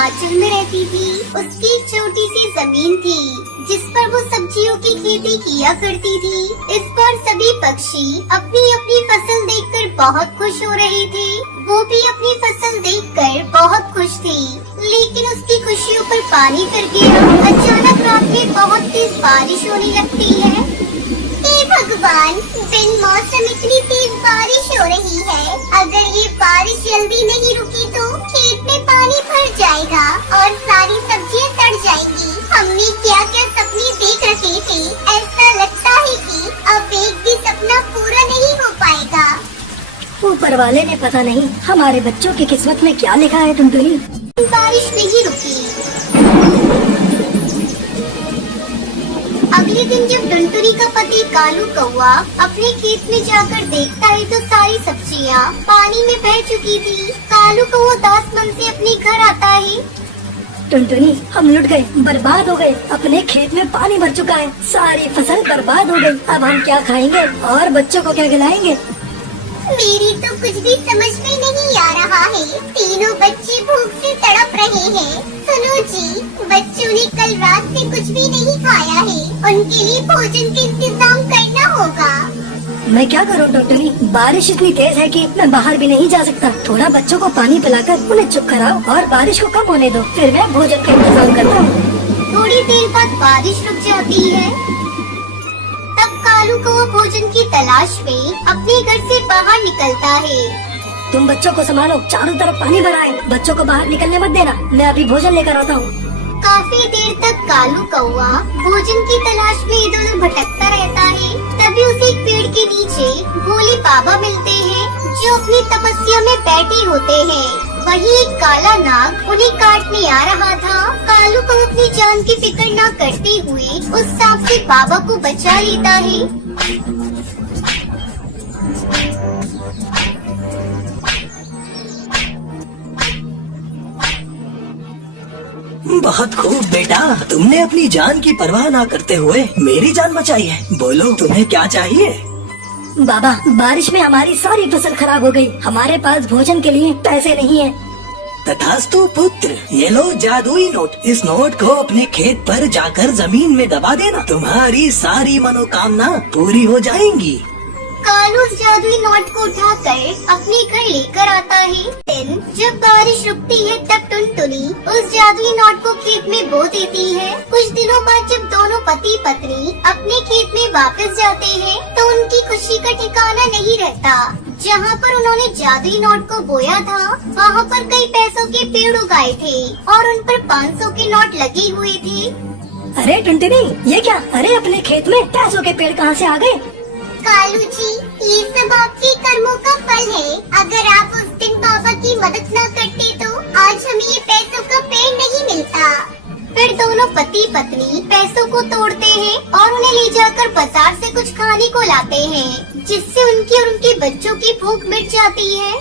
हिमाचल में रहती थी। उसकी एक छोटी सी जमीन थी जिस पर वो सब्जियों की खेती किया करती थी। इस पर सभी पक्षी अपनी अपनी फसल देखकर बहुत खुश हो रहे थे। वो भी अपनी फसल देखकर बहुत खुश थी, लेकिन उसकी खुशियों पर पानी फिर गया। अचानक रात में बहुत तेज बारिश होने लगती है। हे भगवान, बिन मौसम इतनी तेज बारिश हो रही है। अगर ये बारिश जल्दी नहीं रुकी तो खेत में पानी भर जाएगा और सारी सब्जियां सड़ जाएंगी। हमने क्या क्या सपने देख रखे थे। ऐसा लगता है कि अब एक भी सपना पूरा नहीं हो पाएगा। ऊपर वाले ने पता नहीं हमारे बच्चों की किस्मत में क्या लिखा है। टुनटुनी, बारिश नहीं रुकी। अगले दिन जब टुनटुनी का पति कालू कौवा अपने खेत में जाकर देखता है तो सारी सब्जियां पानी में बह चुकी थी। कालू कौवा उदास मन से अपने घर आता है। टुनटुनी, हम लुट गए, बर्बाद हो गए। अपने खेत में पानी भर चुका है, सारी फसल बर्बाद हो गई। अब हम क्या खाएंगे और बच्चों को क्या खिलाएंगे? मेरी तो कुछ भी समझ में नहीं आ रहा है। तीनों बच्चे भूख से तड़प रहे हैं। सुनो जी, बच्चों ने कल रात से कुछ भी नहीं खाया है। उनके लिए भोजन का इंतजाम करना होगा। मैं क्या करूं टुनटुनी? बारिश इतनी तेज है कि मैं बाहर भी नहीं जा सकता। थोड़ा बच्चों को पानी पिलाकर उन्हें चुप कराओ और बारिश को कम होने दो, फिर मैं भोजन का इंतजाम करता हूँ। थोड़ी देर बाद बारिश रुक जाती है। तब कालू कौवा भोजन की तलाश में अपने घर से बाहर निकलता है। तुम बच्चों को संभालो, चारों तरफ पानी भरा है। बच्चों को बाहर निकलने मत देना, मैं अभी भोजन लेकर आता हूँ। काफी देर तक कालू कौवा भोजन की तलाश में इधर उधर भटकता रहता है। तभी उसे एक पेड़ के नीचे भोले बाबा मिलते हैं जो अपनी तपस्या में बैठे होते हैं। वहीं एक काला नाग उन्हें काटने आ रहा था। कालू को अपनी जान की फिक्र न करते हुए उस सांप से बाबा को बचा लेता है। बहुत खूब बेटा, तुमने अपनी जान की परवाह ना करते हुए मेरी जान बचाई है। बोलो तुम्हें क्या चाहिए? बाबा, बारिश में हमारी सारी फसल खराब हो गई। हमारे पास भोजन के लिए पैसे नहीं है। तथास्तु पुत्र, ये लो जादुई नोट। इस नोट को अपने खेत पर जाकर जमीन में दबा देना, तुम्हारी सारी मनोकामना पूरी हो जाएंगी। कालू उस जादुई नोट को उठाकर अपने घर लेकर आता है। दिन जब बारिश रुकती है तब टुनटुनी उस जादुई नोट को खेत में बो देती है। कुछ दिनों बाद जब दोनों पति पत्नी अपने खेत में वापस जाते हैं तो उनकी खुशी का ठिकाना नहीं रहता। जहाँ पर उन्होंने जादुई नोट को बोया था वहाँ पर कई पैसों के पेड़ उगाए थे और उन पर 500 के नोट लगे हुए थे। अरे टुनटुनी, ये क्या? अरे अपने खेत में पैसों के पेड़ कहाँ से आ गए? कालू जी, ये सब आपके कर्मों का फल है। अगर आप उस दिन बाबा की मदद न करते तो आज हमें ये पैसों का पेड़ नहीं मिलता। फिर दोनों पति पत्नी पैसों को तोड़ते हैं और उन्हें ले जाकर बाजार से कुछ खाने को लाते हैं, जिससे उनकी और उनके बच्चों की भूख मिट जाती है।